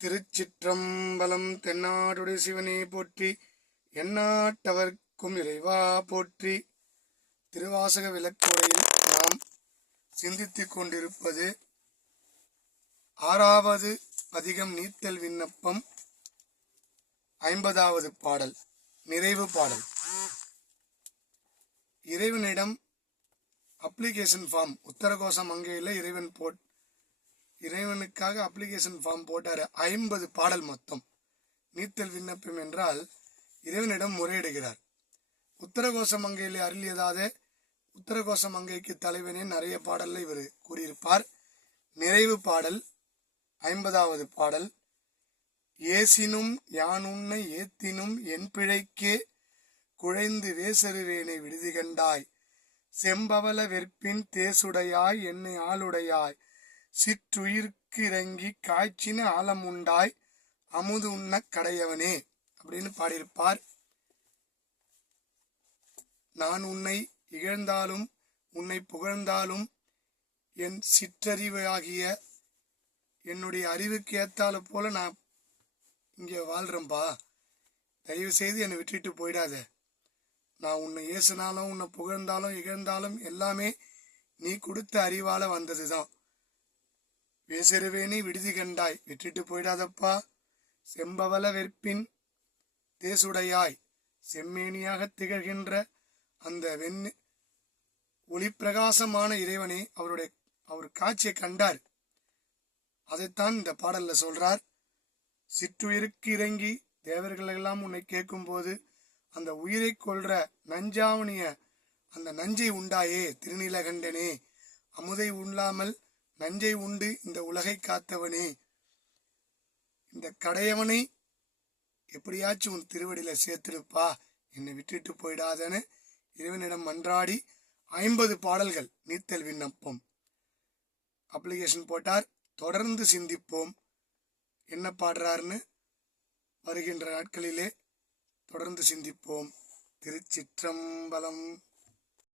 திருச்சிற்றம்பலம். தென்னாடுடைய சிவனே போற்றி, எந்நாட்டவர்க்கும் இறைவா போற்றி. திருவாசக விளக்குரையில் நாம் சிந்தித்துக் கொண்டிருப்பது 6வது பதிகம் நீத்தல் விண்ணப்பம் 50வது பாடல், நிறைவு பாடல். இறைவனிடம் அப்ளிகேஷன் ஃபார்ம் உத்தரகோச மங்கையில் இறைவனுக்காக அப்ளிகேஷன் ஃபார்ம் போட்டாரு. 50 பாடல் மொத்தம். நீத்தல் விண்ணப்பம் என்றால் இறைவனிடம் முறையிடுகிறார். உத்தரகோச மங்கையில் அருளியதாத உத்தரகோச மங்கைக்கு தலைவனே நிறைய பாடல்ல இவர் கூறியிருப்பார். நிறைவு பாடல் 50வது பாடல். ஏசினும் யானுன்னை ஏத்தினும் என் பிழைக்கே குழைந்து வேசருவேனை விடுதி கண்டாய் செம்பவள வெற்பின் தேசுடையாய் என்னை ஆளுடையாய் சிற்றுயிர்க்கு இறங்கி காய்ச்சின ஆலம் உண்டாய் அமுது உண்ண கடையவனே அப்படின்னு பாடியிருப்பார். நான் உன்னை இகழ்ந்தாலும் உன்னை புகழ்ந்தாலும் என் சிற்றறிவு ஆகிய என்னுடைய அறிவுக்கு ஏத்தால போல நான் இங்கே வாழ்றேன்பா, தயவு செய்து என்னை விட்டுட்டு போயிடாத. நான் உன்னை ஏசுனாலும் உன்னை புகழ்ந்தாலும் இகழ்ந்தாலும் எல்லாமே நீ கொடுத்த அறிவால வந்ததுதான். வேசருவேனி விடுதி கண்டாய், விட்டுட்டு போயிடாதப்பா. செம்பவள வெற்பின் தேசுடையாய், செம்மேனியாக திகழ்கின்ற அந்த ஒளி பிரகாசமான இறைவனே அவர் காட்சியை கண்டார். அதைத்தான் இந்த பாடல்ல சொல்றார். சிற்றுயிருக்கு இறங்கி தேவர்கள் எல்லாம் உன்னை கேட்கும் போது அந்த உயிரை கொள்ற நஞ்சாவணிய அந்த நஞ்சை உண்டாயே திருநீலகண்டனே, அமுதை உண்ணாமல் நஞ்சை உண்டு இந்த உலகை காத்தவனே, இந்த கடையவனை எப்படியாச்சும் உன் திருவடியில சேர்த்திருப்பா, என்னை விட்டுட்டு போயிடாதன்னு இறைவனிடம் மன்றாடி 50 பாடல்கள் நீத்தல் விண்ணப்பம் அப்ளிகேஷன் போட்டார். தொடர்ந்து சிந்திப்போம். என்ன பாடுறாருன்னு வருகின்ற நாட்களிலே தொடர்ந்து சிந்திப்போம். திருச்சிற்றம்பலம்.